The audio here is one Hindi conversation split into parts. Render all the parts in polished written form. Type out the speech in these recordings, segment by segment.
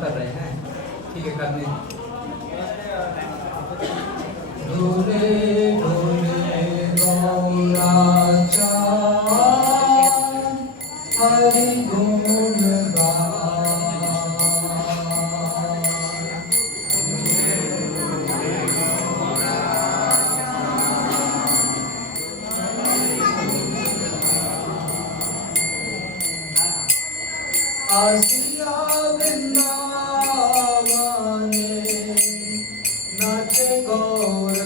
कर रहे हैं, ठीक है, करने ढोले ढोले गौरा चाँद हरि गुण आसिया वृंदावने नाचे गौर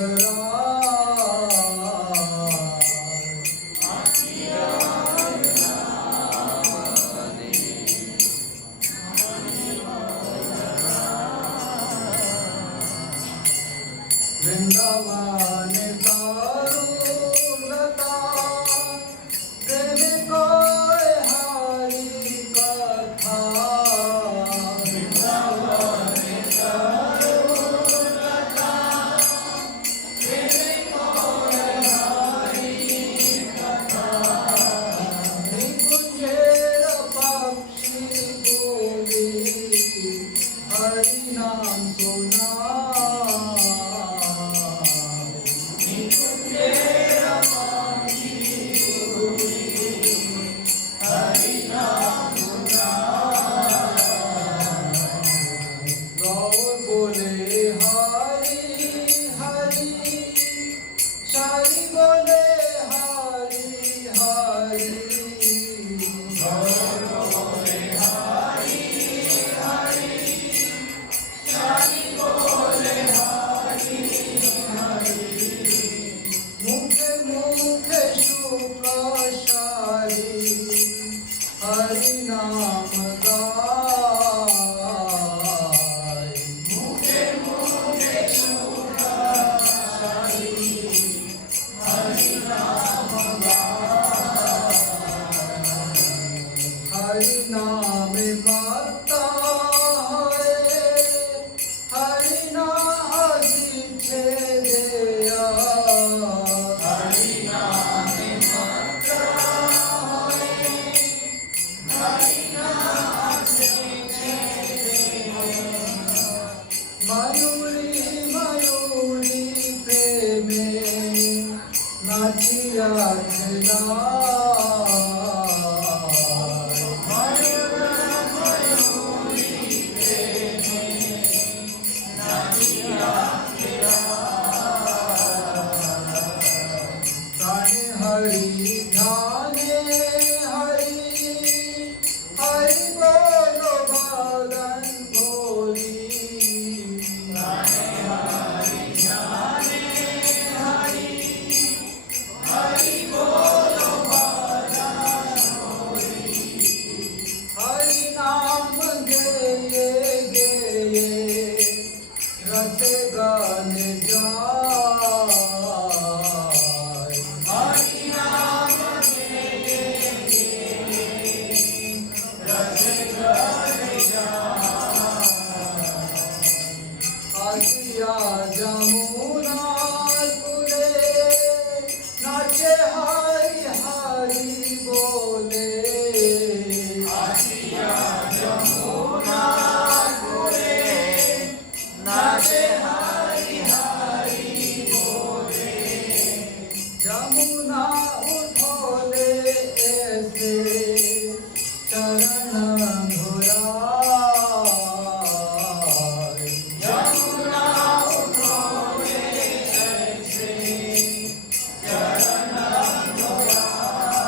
आसिया वृंदावन तारुलता प्रेम कोय हरि कथा वृंदावन तारुलता प्रेम कोय हरि कथा निकुंजेर पक्षी बोले हरि नाम सुना हरि नाम गाय मुखे मुखे शुक्राचारी हरि नाम गाय हरि नाम माता हरि नाम सीखे दिया हरि नाम मयूरी मयूरी प्रेमे नाचिया खेला मयूरी प्रेमे नाचिया खेला ताने हरि ध्याने हरि हरि बोलो बालन बोली हरि नाम गेये गेये रस गान जाय हरि नाम गेये गेये रस गान जाय आसिया जमुना कुले नाचे हरि हरि बोले जमुना कुले नाचे हरि हरि बोले जमुना उठोले ऐसे चरण धुराए जमुना उठोले ऐसे चरण धुराए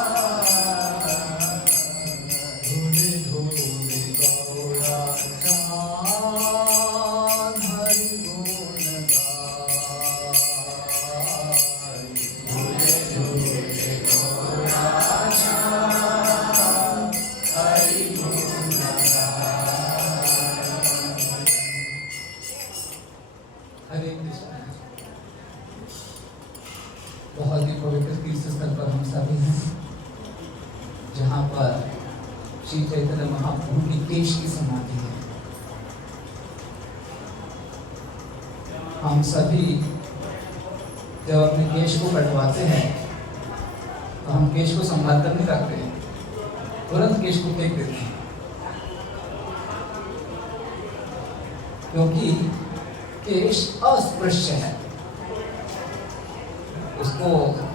धूले धूले गौरा चाँद हरि गुण गाय धूले धूले गौरा चाँद हरि गुण गाय। हरे कृष्ण। बहुत ही पवित्र तीर्थ स्थल पर हम सभी हैं, जहाँ पर श्री चैतन्य महाप्रभु की केश की समाधि है। हम सभी जब अपने केश को कटवाते हैं तो हम केश को संभाल कर नहीं रखते हैं, तुरंत केश को फेंक देते हैं। क्योंकि केश अस्पृश्य है, उसको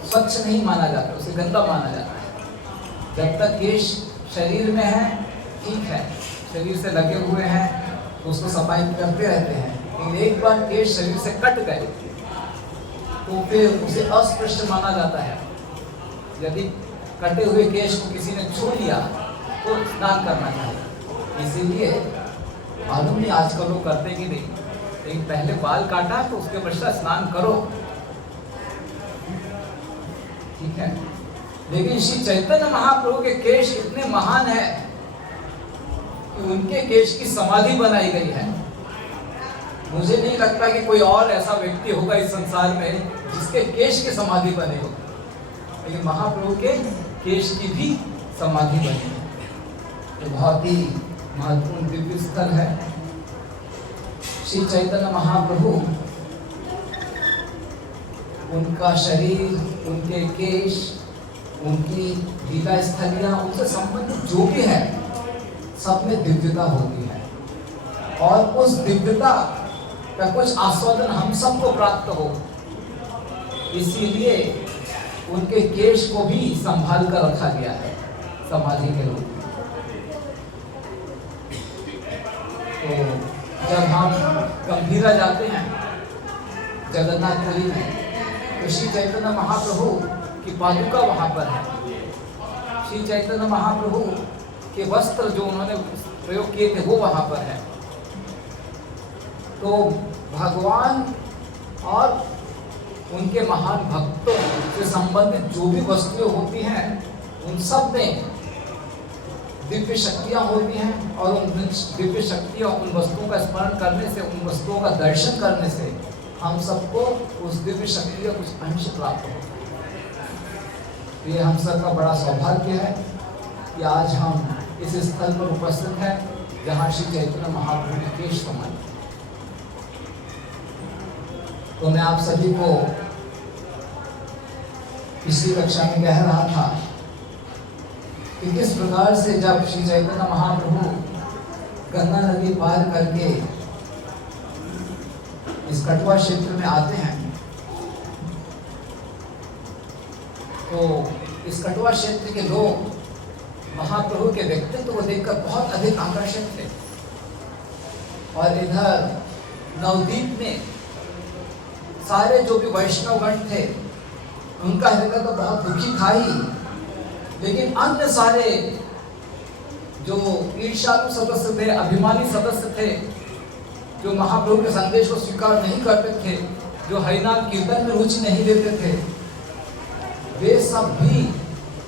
स्वच्छ नहीं माना जाता, उसे गंदा माना जाता है। जब तक केश शरीर में है ठीक है, शरीर से लगे हुए हैं तो उसको सफाई करते रहते हैं, लेकिन एक बार केश शरीर से कट गए तो फिर उसे अस्पृश्य माना जाता है। यदि कटे हुए केश को किसी ने छू लिया तो स्नान करना चाहिए। इसीलिए मालूम नहीं आजकल लोग करते कि नहीं, लेकिन पहले बाल काटा तो उसके पश्चात स्नान करो, ठीक है। लेकिन श्री चैतन्य महाप्रभु के केश इतने महान है कि उनके केश की समाधि बनाई गई है। मुझे नहीं लगता कि कोई और ऐसा व्यक्ति होगा इस संसार में जिसके केश की समाधि बने हो, लेकिन महाप्रभु के केश की भी समाधि बनी है। तो बहुत ही महत्वपूर्ण दिव्य स्थल है। श्री चैतन्य महाप्रभु, उनका शरीर, उनके केश, उनकी लीला स्थलियां, उनसे संबंधित जो भी है सब में दिव्यता होती है, और उस दिव्यता का कुछ आस्वादन हम सबको प्राप्त हो, इसीलिए उनके केश को भी संभाल कर रखा गया है समाधि के रूप में। तो जब हम गंभीरा जाते हैं जगन्नाथपुरी में, तो श्री चैतन्य महाप्रभु की पादुका वहाँ पर है। श्री चैतन्य महाप्रभु के वस्त्र जो उन्होंने प्रयोग किए थे वो वहाँ पर है। तो भगवान और उनके महान भक्तों से संबंधित जो भी वस्तुएं होती हैं उन सब में दिव्य शक्तियाँ होती हैं, और उन दिव्य शक्तियाँ, उन वस्तुओं का स्मरण करने से, उन वस्तुओं का दर्शन करने से हम सबको उस दिव्य शक्ति का कुछ अंश प्राप्त होता है। ये हम सबका बड़ा सौभाग्य है कि आज हम इस स्थल पर उपस्थित हैं जहाँ श्री चैतन्य महाप्रभु के केश समान। तो मैं आप सभी को पिछली कक्षा में कह रहा था कि किस प्रकार से जब श्री चैतन्य महाप्रभु गंगा नदी पार करके इस कटवा क्षेत्र में आते हैं, तो इस कटवा क्षेत्र के लोग महाप्रभु के व्यक्तित्व को देखकर बहुत अधिक आकर्षित थे, और इधर नवदीप में सारे जो भी वैष्णवगण थे उनका हृदय तो बहुत दुखी था ही, लेकिन अन्य सारे जो ईर्ष्यालु सदस्य थे, अभिमानी सदस्य थे, जो महाप्रभु के संदेश को स्वीकार नहीं करते थे, जो हरिनाम कीर्तन में रुचि नहीं लेते थे, वे सब भी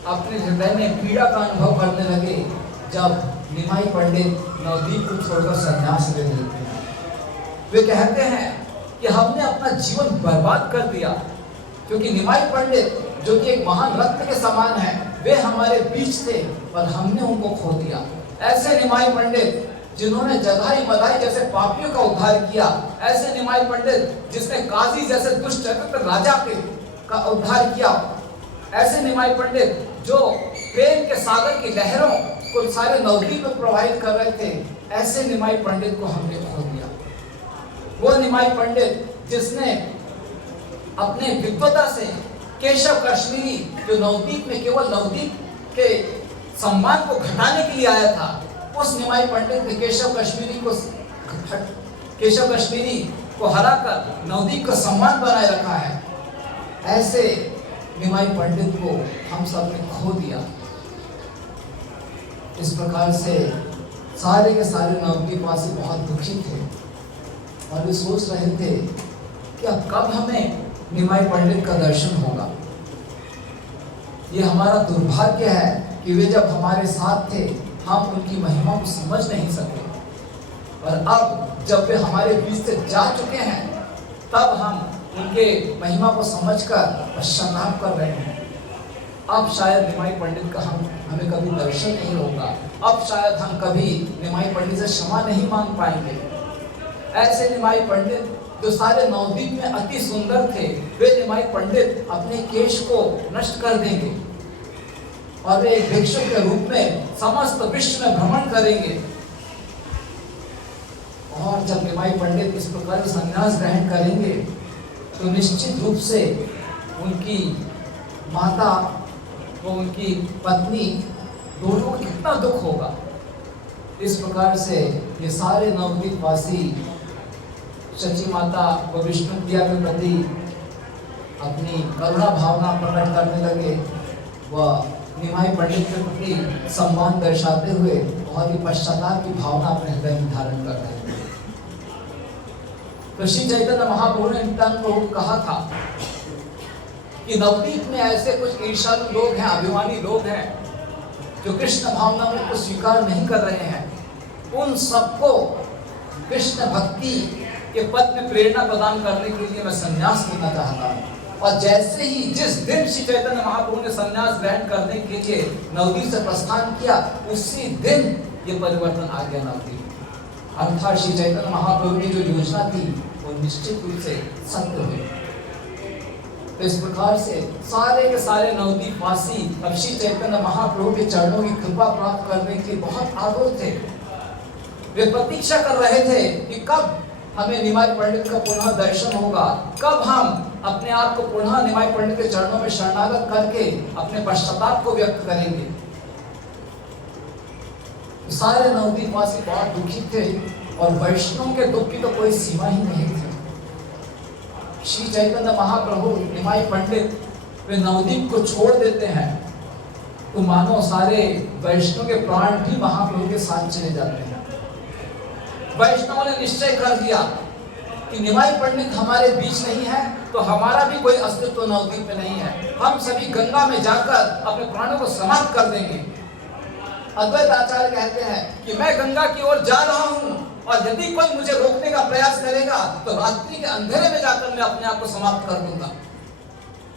अपने हृदय में पीड़ा का अनुभव करने लगे जब निमाई पंडित नवदीप को छोड़कर संन्यास ले लेते हैं। वे कहते हैं कि हमने अपना जीवन बर्बाद कर दिया, क्योंकि निमाई पंडित जो कि एक महान रत्न के समान है, वे हमारे बीच थे और हमने उनको खो दिया। ऐसे निमाई पंडित जिन्होंने जगाई मदाई जैसे पापियों का उद्धार किया, ऐसे निमाई पंडित जिसने काजी जैसे दुष्ट चरित्र राजा के का उद्धार किया, ऐसे निमाई पंडित जो प्रेम के सागर की लहरों को सारे नवदीप में प्रवाहित कर रहे थे, ऐसे निमाई पंडित को हमने खो दिया। वो निमाई पंडित जिसने अपने विद्वता से केशव कश्मीरी, जो नवदीप में केवल नवदीप के सम्मान को घटाने के लिए आया था, उस निमाई पंडित ने केशव कश्मीरी को हराकर नवदीप का सम्मान बनाए रखा है। ऐसे निमाई पंडित को हम सब ने खो दिया। इस प्रकार से सारे के सारे नवदीपवासी बहुत दुखी थे और वे सोच रहे थे कि अब कब हमें निमाई पंडित का दर्शन होगा। ये हमारा दुर्भाग्य है कि वे जब हमारे साथ थे हम उनकी महिमा को समझ नहीं सके, और अब जब वे हमारे बीच से जा चुके हैं तब हम उनके महिमा को समझकर पश्चाताप कर रहे हैं। अब शायद निमाई पंडित का हमें कभी दर्शन नहीं होगा, अब शायद हम कभी निमाई पंडित से क्षमा नहीं मांग पाएंगे। ऐसे निमाई पंडित जो सारे नवदीप में अति सुंदर थे, वे निमाई पंडित अपने केश को नष्ट कर देंगे और वे भिक्षु के रूप में समस्त विश्व में भ्रमण करेंगे, और प्रकार जब निमाई पंडित इस प्रकार संन्यास ग्रहण करेंगे तो निश्चित रूप से उनकी माता व उनकी पत्नी दोनों को कितना दुख होगा। इस प्रकार से ये सारे नवद्वीपवासी शची माता व विष्णु प्रिया के प्रति अपनी करुणा भावना प्रकट करने लगे व निमाई पंडित के प्रति सम्मान दर्शाते हुए बहुत ही पश्चाताप की भावना अपने हृदय में धारण कर रहे थे। तो श्री चैतन्य महाप्रभु ने नित्यानंद प्रभु को कहा था कि नवद्वीप में ऐसे कुछ ईर्ष्यालु लोग हैं, अभिमानी लोग हैं जो कृष्ण भावना को स्वीकार नहीं कर रहे हैं। उन सबको कृष्ण भक्ति के पद में प्रेरणा प्रदान करने के लिए मैं संन्यास लेना चाहता हूँ। और जैसे ही जिस दिन श्री चैतन्य महाप्रभु ने संन्यास ग्रहण करने के लिए नवद्वीप से प्रस्थान किया, उसी दिन ये परिवर्तन आ गया नवद्वीप। अर्थात श्री चैतन्य महाप्रभु की जो योजना थी वो निश्चित रूप से सत्य हुई। तो इस प्रकार से सारे के सारे नवद्वीपवासी अब श्री चैतन्य महाप्रभु के चरणों की कृपा प्राप्त करने के लिए बहुत आतुर थे। वे प्रतीक्षा कर रहे थे कि कब हमें निमाई पंडित का पुनः दर्शन होगा, कब हम अपने आप को पुनः निमाई पंडित के चरणों में शरणागत करके अपने पश्चाताप को व्यक्त करेंगे। सारे नवद्वीपवासी बहुत दुखी थे और वैष्णव के दुख की तो कोई सीमा ही नहीं थी। श्री चैतन्य महाप्रभु निमाई पंडित वे नवद्वीप को छोड़ देते हैं तो मानो सारे वैष्णव के प्राण भी महाप्रभु के साथ चले जाते हैं। वैष्णव ने निश्चय कर दिया कि निमाई पंडित हमारे बीच नहीं है तो हमारा भी कोई अस्तित्व नवद्वीप में नहीं है। हम सभी गंगा में जाकर अपने प्राणों को समाप्त कर देंगे। अद्वैत आचार्य कहते हैं कि मैं गंगा की ओर जा रहा हूँ और यदि कोई मुझे रोकने का प्रयास करेगा तो रात्रि के अंधेरे में जाकर मैं अपने आप को समाप्त कर दूंगा।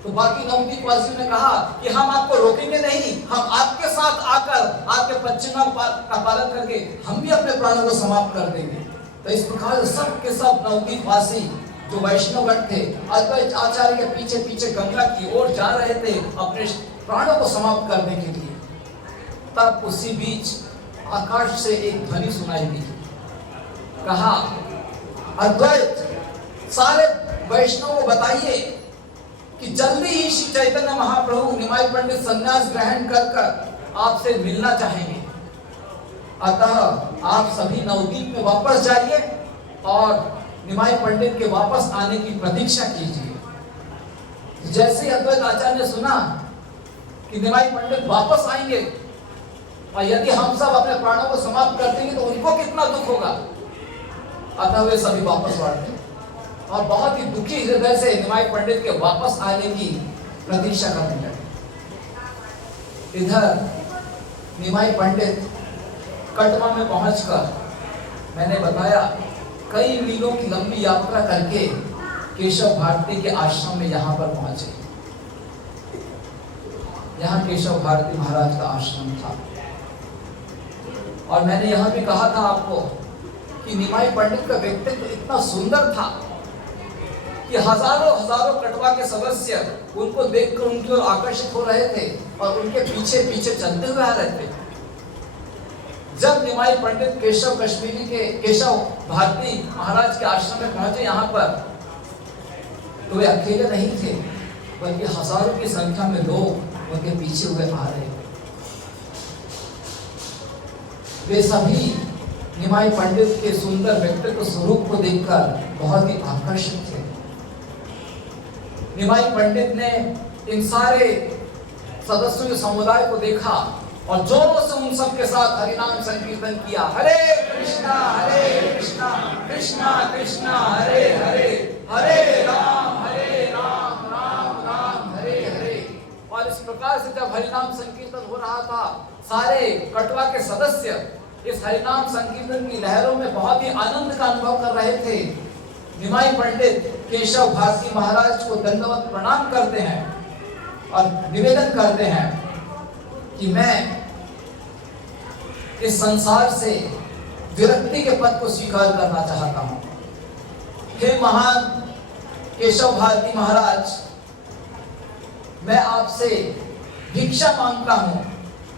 तो बाकी नवद्वीपवासियों ने कहा कि हम आपको रोकेंगे नहीं, हम आपके साथ आकर आपके पश्चिमा का पालन करके हम भी अपने प्राणों को समाप्त कर देंगे। तो इस प्रकार सब के सब नवद्वीपवासी जो वैष्णवगण थे अद्वैत आचार्य के पीछे पीछे गंगा की ओर जा रहे थे अपने प्राणों को समाप्त करने के लिए। तब उसी बीच आकाश से एक ध्वनि सुनाई दी। कहा, अद्वैत सारे वैष्णव को बताइए कि जल्दी ही श्री चैतन्य महाप्रभु निमाई पंडित संन्यास ग्रहण कर आपसे मिलना चाहेंगे। अतः आप सभी नवद्वीप में वापस जाइए और निमाई पंडित के वापस आने की प्रतीक्षा कीजिए। जैसे ही अद्वैत आचार्य ने सुना कि निमाई पंडित वापस आएंगे और यदि हम सब अपने प्राणों को समाप्त कर देंगे तो उनको कितना दुख होगा, अतः वे सभी वापस लौटे और बहुत ही दुखी हृदय से निमाई पंडित के वापस आने की प्रतीक्षा करने लगे। इधर निमाई पंडित कटवा में पहुंचकर मैंने बताया कई मीलों की लंबी यात्रा करके केशव भारती के आश्रम में यहाँ पर पहुंचे। यहाँ केशव भारती महाराज का आश्रम था और मैंने यह भी कहा था आपको कि निमाई पंडित का व्यक्तित्व इतना सुंदर था कि हजारों हजारों कटवा के सदस्य उनको देखकर उनकी ओर आकर्षित हो रहे थे और उनके पीछे पीछे चलते हुए आ रहे थे। जब निमाई पंडित केशव भारती महाराज के आश्रम में पहुंचे यहाँ पर, तो वे अकेले नहीं थे बल्कि हजारों की संख्या में लोग उनके पीछे हुए आ रहे थे। वे सभी निमाई पंडित के सुंदर व्यक्तित्व स्वरूप को देखकर बहुत ही आकर्षित थे। निमाई पंडित ने इन सारे सदस्यों के समुदाय को देखा और जोरों से उन सब के साथ हरिनाम संकीर्तन किया। हरे कृष्णा कृष्णा कृष्णा हरे हरे, हरे राम राम राम हरे हरे। और इस प्रकार से जब हरिनाम संकीर्तन हो रहा था, सारे कटवा के सदस्य इस हरिनाम संकीर्तन की लहरों में बहुत ही आनंद का अनुभव कर रहे थे। निमाई पंडित केशव भारती महाराज को दंडवत प्रणाम करते हैं और निवेदन करते हैं कि मैं इस संसार से विरक्ति के पद को स्वीकार करना चाहता हूँ। हे महान केशव भारती महाराज, मैं आपसे भिक्षा मांगता हूँ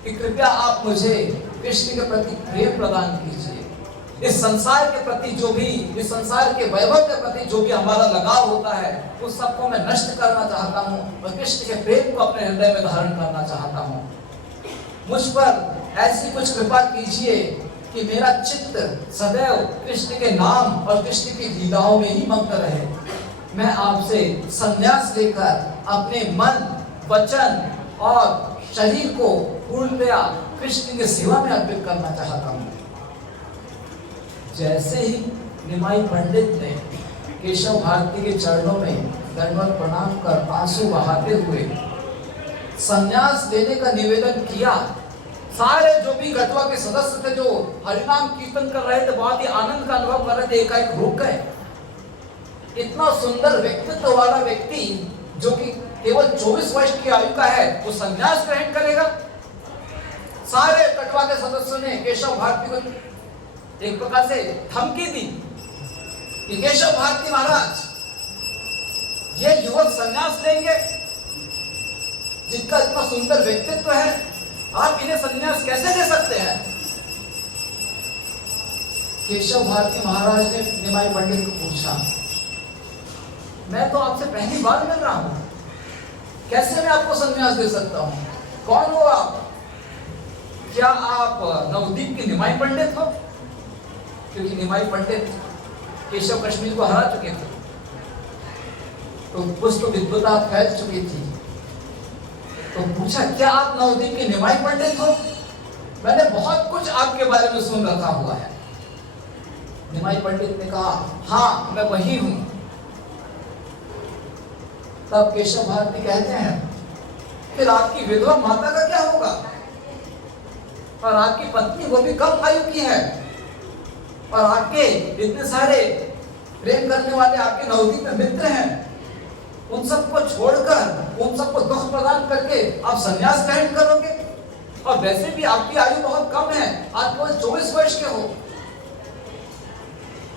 कि कृपया आप मुझे कृष्ण के प्रति प्रेम प्रदान कीजिए। इस संसार के प्रति जो भी, इस संसार के वैभव के प्रति जो भी हमारा लगाव होता है, उस सबको मैं नष्ट करना चाहता हूँ और कृष्ण के प्रेम को अपने हृदय में धारण करना चाहता हूँ। मुझ पर ऐसी कुछ कृपा कीजिए कि मेरा चित्त सदैव कृष्ण के नाम और कृष्ण की लीलाओं में ही मग्न रहे। मैं आपसे संन्यास लेकर अपने मन, वचन और शरीर को पूर्णतया कृष्ण की सेवा में अर्पित करना चाहता हूँ। जैसे ही निमाई पंडित ने केशव भारती के चरणों में दंडवत प्रणाम कर आंसू बहाते हुए संन्यास लेने का निवेदन किया, सारे जो भी गटवा के सदस्य थे जो हरिनाम कीर्तन कर रहे थे, बहुत ही आनंद का अनुभव कर रहे थे, एकाएक रुक गए। इतना सुंदर व्यक्तित्व वाला व्यक्ति जो कि केवल 24 वर्ष की आयु का है, वो संन्यास ग्रहण करेगा? सारे कटवा के सदस्यों ने केशव भारती को एक प्रकार से धमकी दी कि केशव भारती महाराज, ये युवक संन्यास लेंगे जिनका इतना सुंदर व्यक्तित्व है, आप इन्हें संन्यास कैसे दे सकते हैं? केशव भारती महाराज ने निमाई पंडित को पूछा, मैं तो आपसे पहली बार मिल रहा हूं, कैसे मैं आपको संन्यास दे सकता हूं? कौन हो आप? क्या आप नवदीप के निमाई पंडित हो? क्योंकि निमाई पंडित केशव कश्मीर को हरा चुके थे, तो कुछ तो विद्वता फैल चुकी थी। तो पूछा, क्या आप नवदीप के निमाई पंडित हो? मैंने बहुत कुछ आपके बारे में सुन रखा हुआ है। निमाई पंडित ने कहा, हाँ मैं वही हूं। तब केशव भारती कहते हैं, फिर आपकी विधवा माता का क्या होगा? और आपकी पत्नी वो भी कम आयु की है, और आपके इतने सारे प्रेम करने वाले आपके नवदीप में मित्र हैं, उन सबको छोड़कर, उन सबको दुख प्रदान करके आप संन्यास ग्रहण करोगे? और वैसे भी आपकी आयु बहुत कम है, आप केवल 24 वर्ष के हो।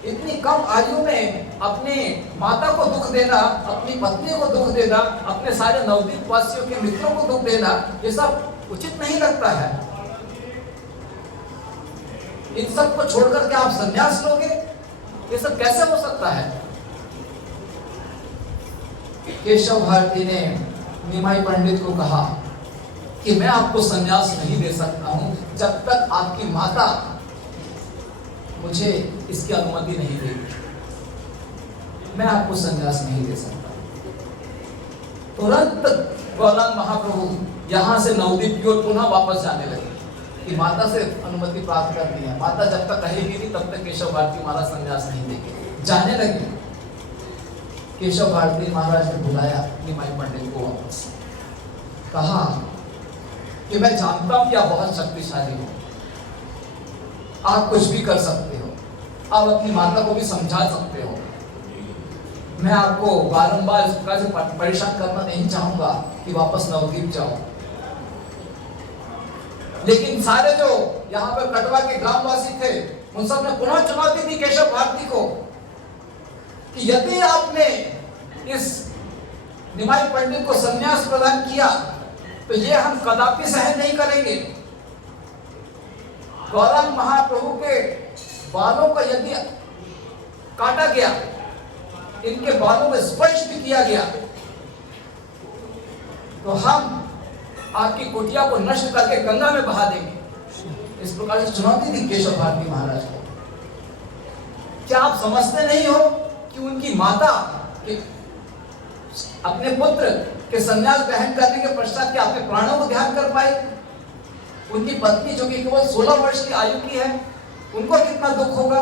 इतनी कम आयु में अपने माता को दुख देना, अपनी पत्नी को दुख देना, अपने सारे नवदीप वासियों के मित्रों को दुख देना, ये सब उचित नहीं लगता है। इन सब को छोड़कर के आप संन्यास लोगे? ये सब कैसे हो सकता है? केशव भारती ने निमाई पंडित को कहा कि मैं आपको संन्यास नहीं दे सकता हूं जब तक आपकी माता मुझे इसकी अनुमति नहीं देगी। मैं आपको संन्यास नहीं दे सकता। तुरंत गौरांग महाप्रभु यहां से नवदीप की ओर पुनः वापस जाने लगे कि माता से अनुमति प्राप्त करनी है। माता जब तक कहेगी नहीं तब तक केशव भारती महाराज संन्यास नहीं देंगे। जाने लगे। केशव भारती महाराज ने बुलाया निमाई पंडित को वापस, कहा कि मैं जानता हूं कि आप बहुत शक्तिशाली हो, आप कुछ भी कर सकते हो, आप अपनी माता को भी समझा सकते हो। मैं आपको बारंबार इस प्रकार से परेशान करना नहीं चाहूंगा कि वापस नवदीप जाओ। लेकिन सारे जो यहाँ पर कटवा के ग्रामवासी थे, उन सब ने पुनः चुनौती दी केशव भारती को कि यदि आपने इस निमाई पंडित को संन्यास प्रदान किया तो ये हम कदापि सहन नहीं करेंगे। गौरांग महाप्रभु के बालों को यदि काटा गया, इनके बालों में स्पर्श भी किया गया, तो हम आपकी कुटिया को नष्ट करके गंगा में बहा देंगे। इस प्रकार से चुनौती दी केशव भारती महाराज को। क्या आप समझते नहीं हो कि उनकी माता अपने पुत्र के संन्यास ग्रहण करने के पश्चात क्या अपने प्राणों को ध्यान कर पाए? उनकी पत्नी जो कि केवल 16 वर्ष की आयु की है, उनको कितना दुख होगा?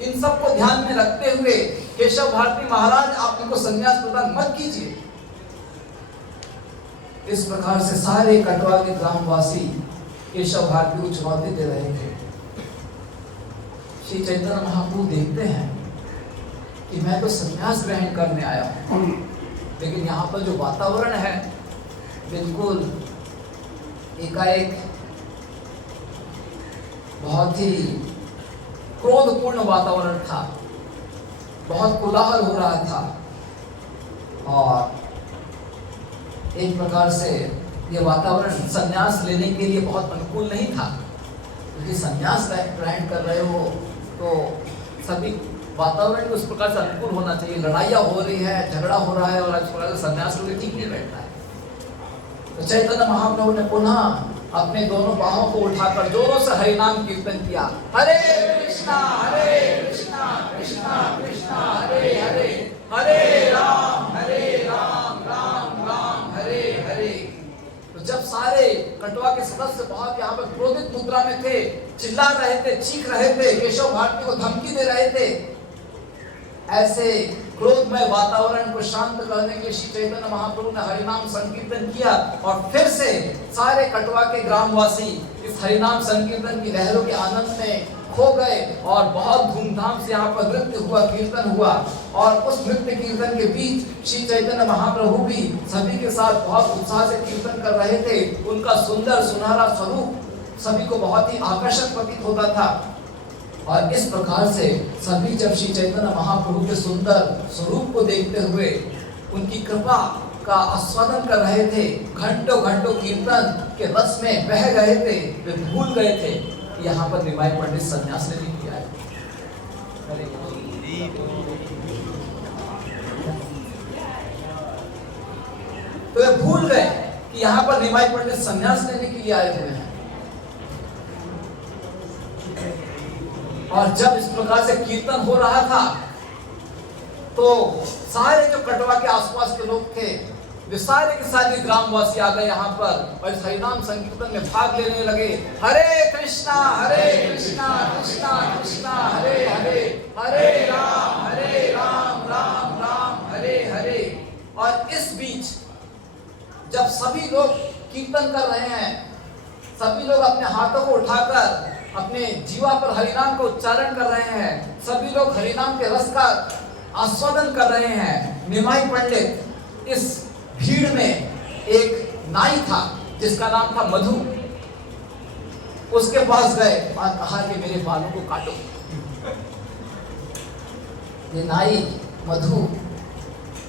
इन सबको ध्यान में रखते हुए केशव भारती महाराज, आप इनको संन्यास प्रदान मत कीजिए। इस प्रकार से सारे कटवा के ग्रामवासी केशव भारती को चुनौती दे रहे थे। श्री चैतन्य महाप्रभु देखते हैं कि मैं तो संन्यास ग्रहण करने आया हूं, लेकिन यहाँ पर जो वातावरण है बिल्कुल एकाएक बहुत ही क्रोधपूर्ण वातावरण था, बहुत कोलाहल हो रहा था, और एक प्रकार से ये वातावरण संन्यास लेने के लिए बहुत अनुकूल नहीं था। यदि संन्यास ग्रहण कर रहे हो तो सभी वातावरण को उस प्रकार से अनुकूल होना चाहिए। लड़ाइयाँ हो रही है, झगड़ा हो रहा है और इस प्रकार से संन्यास लोग ठीक नहीं बैठता है। तो चैतन्य महाप्रभु ने पुनः अपने दोनों बाहों को उठाकर जोरों से हरि नाम कीर्तन किया। हरे कृष्णा कृष्णा कृष्णा हरे हरे, हरे राम राम राम हरे हरे। तो जब सारे कटवा के सदस्य बहुत यहाँ पर क्रोधित मुद्रा में थे, चिल्ला रहे थे, चीख रहे थे, केशव भारती को धमकी दे रहे थे, ऐसे क्रोधमय वातावरण को शांत करने के लिए श्री चैतन्य महाप्रभु ने हरिनाम संकीर्तन किया और फिर से सारे कटवा के ग्रामवासी इस हरिनाम संकीर्तन की लहरों के आनंद में खो गए और बहुत धूमधाम से यहाँ पर नृत्य हुआ, कीर्तन हुआ। और उस नृत्य कीर्तन के बीच श्री चैतन्य महाप्रभु भी सभी के साथ बहुत उत्साह से कीर्तन कर रहे थे। उनका सुंदर सुनहरा स्वरूप सभी को बहुत ही आकर्षक प्रतीत होता था। और इस प्रकार से सभी जब श्री चैतन्य महाप्रभु के सुंदर स्वरूप को देखते हुए उनकी कृपा का आस्वादन कर रहे थे, घंटों घंटों कीर्तन के रस में बह गए थे, वे भूल गए थे कि यहाँ पर निमाई पंडित संन्यास ने नहीं किया है। तो वे भूल गए कि यहाँ पर निमाई पंडित संन्यास लेने के लिए आए हुए हैं। और जब इस प्रकार से कीर्तन हो रहा था तो सारे जो कटवा के आसपास के लोग थे वे सारे के सारे ग्रामवासी आ गए यहाँ पर और इस हरिनाम संकीर्तन में भाग लेने लगे। हरे कृष्णा कृष्णा कृष्णा हरे हरे, हरे राम राम हरे हरे। और इस बीच जब सभी लोग कीर्तन कर रहे हैं, सभी लोग अपने हाथों को उठाकर अपने जीवा पर हरिनाम का उच्चारण कर रहे हैं, सभी लोग हरिनाम के रस का आस्वादन कर रहे हैं, निमाई पंडित इस भीड़ में एक नाई था जिसका नाम था मधु, उसके पास गए और कहा कि मेरे बालों को काटो। ये नाई मधु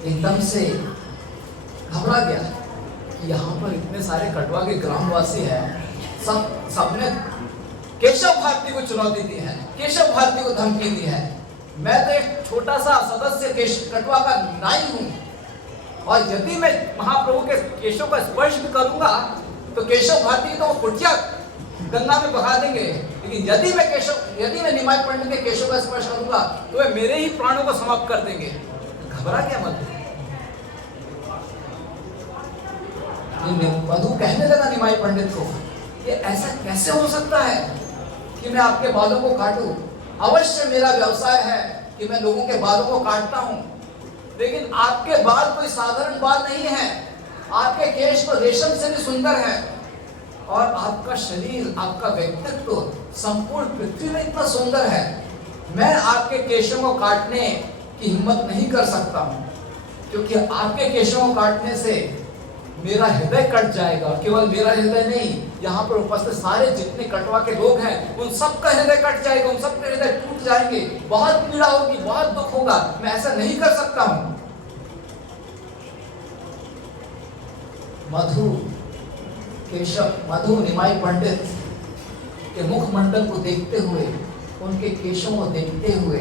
एकदम से घबरा गया कि यहाँ पर इतने सारे कटवा के ग्रामवासी हैं, सबने केशव भारती को चुनौती दी है, केशव भारती को धमकी दी है। मैं तो एक छोटा सा सदस्य कटवा का नाई हूं और यदि मैं महाप्रभु के केशव का स्पर्श भी करूंगा तो केशव भारती तो वो कुटिया गंगा में बहा देंगे, लेकिन यदि मैं निमाई पंडित के केशव का स्पर्श करूंगा तो वे मेरे ही प्राणों को समाप्त कर देंगे। घबरा गया मधु कहने लगा निमाई पंडित को, ये ऐसा कैसे हो सकता है कि मैं आपके बालों को काटूं? अवश्य मेरा व्यवसाय है कि मैं लोगों के बालों को काटता हूं, लेकिन आपके बाल कोई साधारण बाल नहीं है, आपके केश तो रेशम से भी सुंदर है और आपका शरीर, आपका व्यक्तित्व संपूर्ण पृथ्वी में इतना सुंदर है। मैं आपके केशों को काटने की हिम्मत नहीं कर सकता हूं, क्योंकि आपके केशों को काटने से मेरा हृदय कट जाएगा। केवल मेरा हृदय नहीं, यहाँ पर उपस्थित सारे जितने कटवा के लोग हैं उन सबका हृदय कट जाएगा, उन सबके हृदय टूट जाएंगे, बहुत पीड़ा होगी, बहुत दुख होगा, मैं ऐसा नहीं कर सकता हूं। मधु निमाई पंडित के मुखमंडल को देखते हुए, उनके केशों को देखते हुए,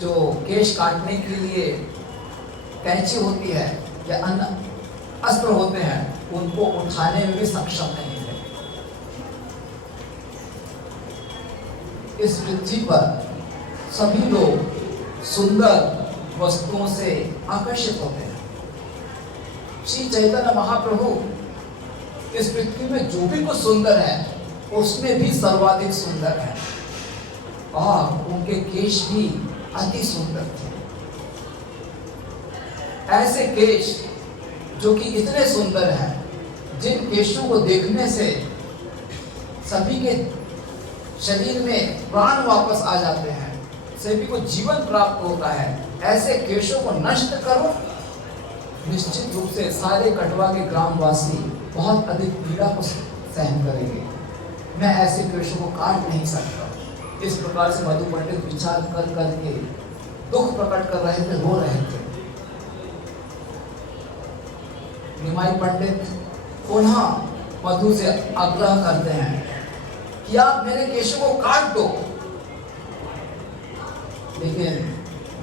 जो केश काटने के लिए कैंची होती है या अन्य अस्त्र होते हैं, उनको उठाने में भी सक्षम नहीं थे। इस पृथ्वी पर सभी लोग सुंदर वस्तुओं से आकर्षित होते हैं। श्री चैतन्य महाप्रभु इस पृथ्वी में जो भी कुछ सुंदर है उसमें भी सर्वाधिक सुंदर है और उनके केश भी अति सुंदर थे। ऐसे केश जो कि इतने सुंदर हैं, जिन केशों को देखने से सभी के शरीर में प्राण वापस आ जाते हैं, सभी को जीवन प्राप्त होता है, ऐसे केशों को नष्ट करो, निश्चित रूप से सारे कटवा के ग्रामवासी बहुत अधिक पीड़ा को सहन करेंगे। मैं ऐसे केशों को काट नहीं सकता। इस प्रकार से मधु पंडित विचार कर करके दुख प्रकट कर रहे थे, रो रहे थे। निमाई पंडित पुनः मधु से आग्रह करते हैं कि आप मेरे केशों को काट दो। लेकिन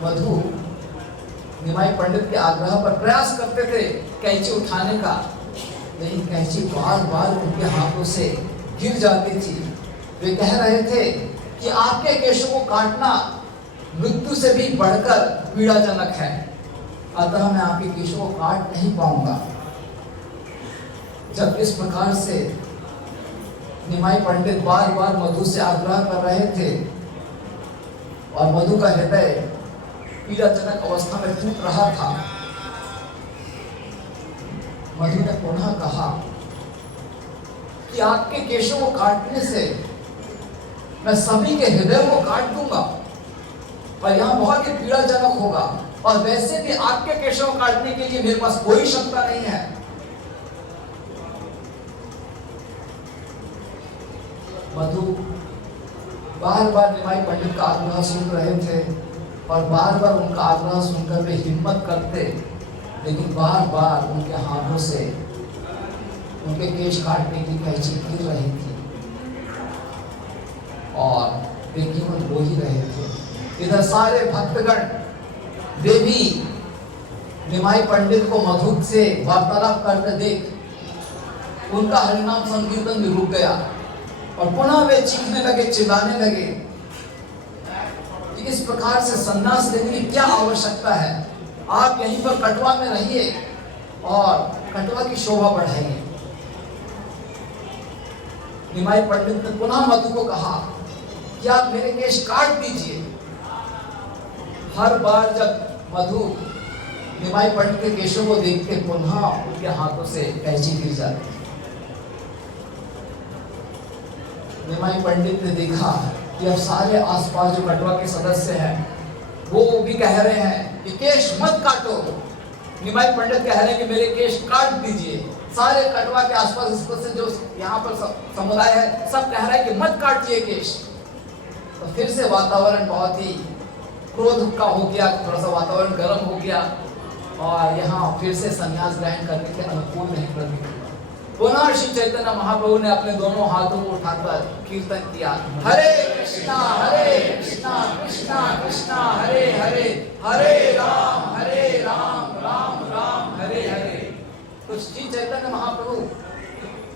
मधु निमाई पंडित के आग्रह पर प्रयास करते थे कैंची उठाने का, लेकिन कैंची बार बार उनके हाथों से गिर जाती थी। वे कह रहे थे कि आपके केशों को काटना मृत्यु से भी बढ़कर पीड़ाजनक है, अतः मैं आपके केशों को काट नहीं पाऊंगा। जब इस प्रकार से निमाई पंडित बार बार मधु से आग्रह कर रहे थे और मधु का हृदय पीड़ाजनक अवस्था में टूट रहा था, मधु ने पुनः कहा कि आपके केशों को काटने से मैं सभी के हृदय को काट दूंगा और यहां बहुत ही पीड़ाजनक होगा, और वैसे भी आपके केशों को काटने के लिए मेरे पास कोई क्षमता नहीं है। मधु बार बार निमाई पंडित का आग्रह सुन रहे थे और बार बार उनका आग्रह सुनकर वे हिम्मत करते, लेकिन बार बार उनके हाथों से उनके केश काटने की कैंची गिर रही थी और वे केवल रो ही रहे थे। इधर सारे भक्तगण वे भी निमाई पंडित को मधु से वार्तालाप करते देख उनका हरिनाम संकीर्तन भी रुक गया और पुनः वे चीखने लगे, चिल्लाने लगे कि इस प्रकार से संन्यास लेने की क्या आवश्यकता है, आप यहीं पर कटवा में रहिए और कटवा की शोभा बढ़ाइए। निमाई पंडित ने पुनः मधु को कहा कि आप मेरे केश काट दीजिए। हर बार जब मधु निमाई पंडित के केशों को देखते पुनः उनके हाथों से कैंची गिर जाती। निमाई पंडित ने देखा कि अब सारे आसपास जो कटवा के सदस्य हैं वो भी कह रहे हैं कि केश मत काटो। निमाई पंडित कह रहे हैं कि मेरे केश काट दीजिए। सारे कटवा के आसपास से जो यहाँ पर समुदाय है सब कह रहे हैं कि मत काटिए केश। तो फिर से वातावरण बहुत ही क्रोध का हो गया, थोड़ा सा वातावरण गर्म हो गया और यहाँ फिर से संन्यास ग्रहण करने के अनुकूल नहीं प्रतीत हुआ। पुनः श्री चैतन्य महाप्रभु ने अपने दोनों हाथों को उठाकर कीर्तन किया, हरे कृष्णा कृष्णा कृष्णा हरे हरे, हरे राम राम राम हरे हरे। तो श्री चैतन्य महाप्रभु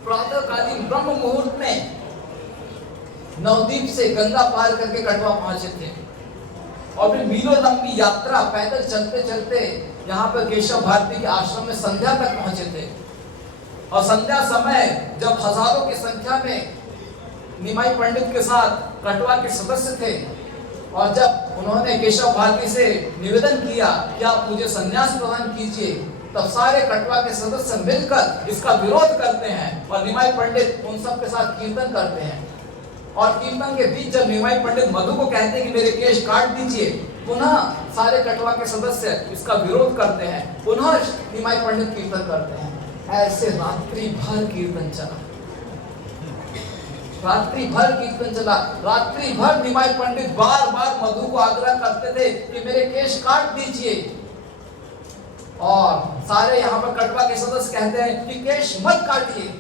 प्रातःकालीन ब्रह्म मुहूर्त में नवद्वीप से गंगा पार करके कटवा पहुंचे थे और फिर मीलों लंबी यात्रा पैदल चलते चलते यहाँ पर केशव भारती के आश्रम में संध्या तक पहुंचे थे। और संध्या समय जब हजारों की संख्या में निमाई पंडित के साथ कटवा के सदस्य थे और जब उन्होंने केशव भारती से निवेदन किया कि आप मुझे संन्यास प्रदान कीजिए, तब सारे कटवा के सदस्य मिलकर इसका विरोध करते हैं और निमाई पंडित उन सब के साथ कीर्तन करते हैं। और कीर्तन के बीच जब निमाई पंडित मधु को कहते हैं कि मेरे केश काट दीजिए, पुनः सारे कटवा के सदस्य इसका विरोध करते हैं, पुनः निमाई पंडित कीर्तन करते हैं। ऐसे रात्रि भर कीर्तन चला, रात्रि भर कीर्तन चला। रात्रि भर निमाई पंडित बार बार मधु को आग्रह करते थे कि मेरे केश काट दीजिए और सारे यहाँ पर कटवा के सदस्य कहते हैं कि केश मत काटिए।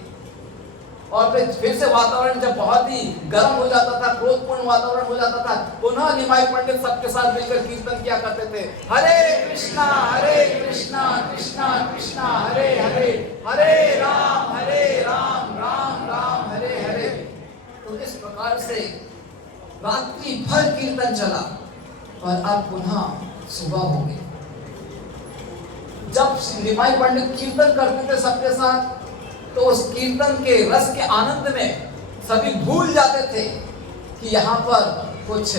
और फिर से वातावरण जब बहुत ही गर्म हो जाता था, क्रोधपूर्ण वातावरण हो जाता था, पुनः निमाई पंडित सबके साथ मिलकर कीर्तन किया करते थे, हरे कृष्णा कृष्णा कृष्णा हरे हरे, हरे राम राम राम हरे हरे। तो इस प्रकार से रात्रि भर कीर्तन चला और अब पुनः सुबह हो गई। जब निमाई पंडित कीर्तन करते थे सबके साथ, तो उस कीर्तन के रस के आनंद में सभी भूल जाते थे कि यहाँ पर कुछ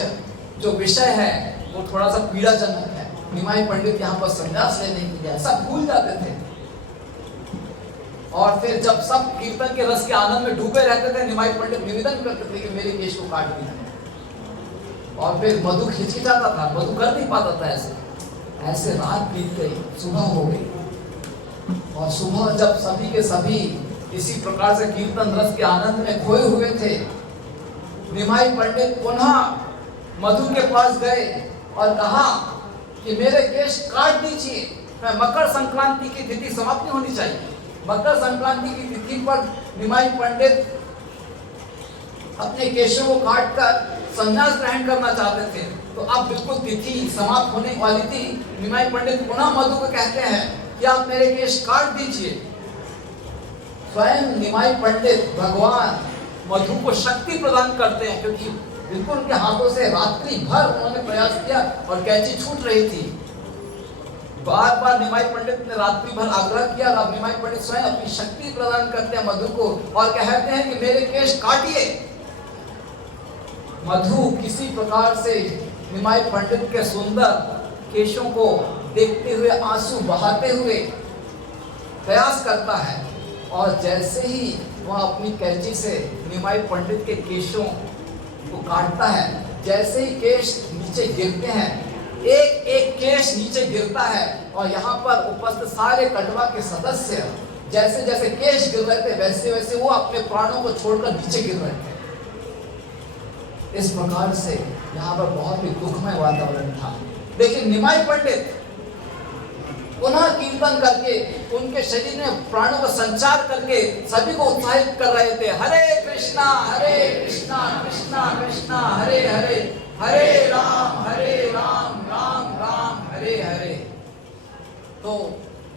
जो विषय है वो थोड़ा सा पीड़ाजनक है। निमाई पंडित यहाँ पर संन्यास लेने के लिए सब भूल जाते थे। और फिर जब सब कीर्तन के रस के आनंद में डूबे रहते थे, निमाई पंडित निवेदन करते थे कि मेरे केश को काट दीजिए। और फिर मधु खिचखिचाता था, मधु कर नहीं पाता था। ऐसे रात बीत गई, सुबह हो गई और सुबह जब सभी के सभी इसी प्रकार से कीर्तन रस के आनंद में खोए हुए थे, निमाई पंडित पुनः मधु के पास गए और कहा कि मेरे केश काट दीजिए। मैं मकर संक्रांति की तिथि समाप्ति होनी चाहिए। मकर संक्रांति की तिथि पर निमाई पंडित अपने केशों को काट कर संन्यास ग्रहण करना चाहते थे। तो अब बिल्कुल तिथि समाप्त होने वाली थी। निमाई पंडित पुनः मधु को कहते हैं कि आप मेरे केश काट दीजिए। स्वयं निमाई पंडित भगवान मधु को शक्ति प्रदान करते हैं, क्योंकि बिल्कुल उनके हाथों से रात्रि भर उन्होंने प्रयास किया और कैंची छूट रही थी। बार बार निमाई पंडित ने रात्रि भर आग्रह किया। अब निमाई पंडित स्वयं अपनी शक्ति प्रदान करते हैं मधु को और कहते हैं कि मेरे केश काटिए। मधु किसी प्रकार से निमाई पंडित के सुंदर केशों को देखते हुए आंसू बहाते हुए प्रयास करता है, और जैसे ही वह अपनी कैंची से निमाई पंडित के केशों को काटता है, जैसे ही केश नीचे गिरते हैं, एक एक केश नीचे गिरता है और यहाँ पर उपस्थित सारे कटवा के सदस्य जैसे जैसे केश गिर रहे थे वैसे वैसे वो अपने प्राणों को छोड़कर नीचे गिर रहे थे। इस प्रकार से यहाँ पर बहुत ही दुखमय वातावरण था। लेकिन निमाई पंडित पुनः कीर्तन करके उनके शरीर में प्राणों का संचार करके सभी को उत्साहित कर रहे थे। हरे कृष्णा कृष्णा कृष्णा हरे हरे, हरे राम राम राम हरे हरे। तो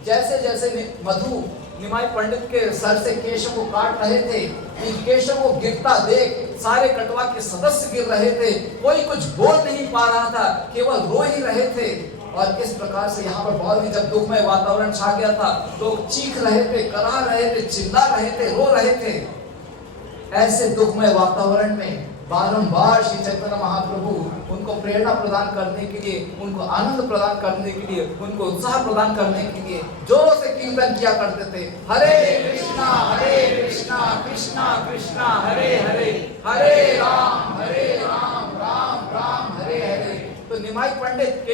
जैसे जैसे मधु निमाई पंडित के सर से केशों को काट रहे थे, इन केशों को गिरता देख सारे कटवा के सदस्य गिर रहे थे। कोई कुछ बोल नहीं पा रहा था, केवल रो ही रहे थे। और इस प्रकार से यहाँ पर बहुत ही जब दुखमय वातावरण छा गया था, लोग चीख रहे थे, करा रहे थे, चिल्ला रहे थे, रो रहे थे। ऐसे दुखमय वातावरण में बारंबार श्री चैतन्य महाप्रभु उनको प्रेरणा प्रदान करने के लिए, उनको आनंद प्रदान करने के लिए, उनको उत्साह प्रदान करने के लिए जोरों से कीर्तन किया करते थे। हरे कृष्णा कृष्णा कृष्णा हरे हरे, हरे राम राम राम हरे हरे। तो निमाई पंडित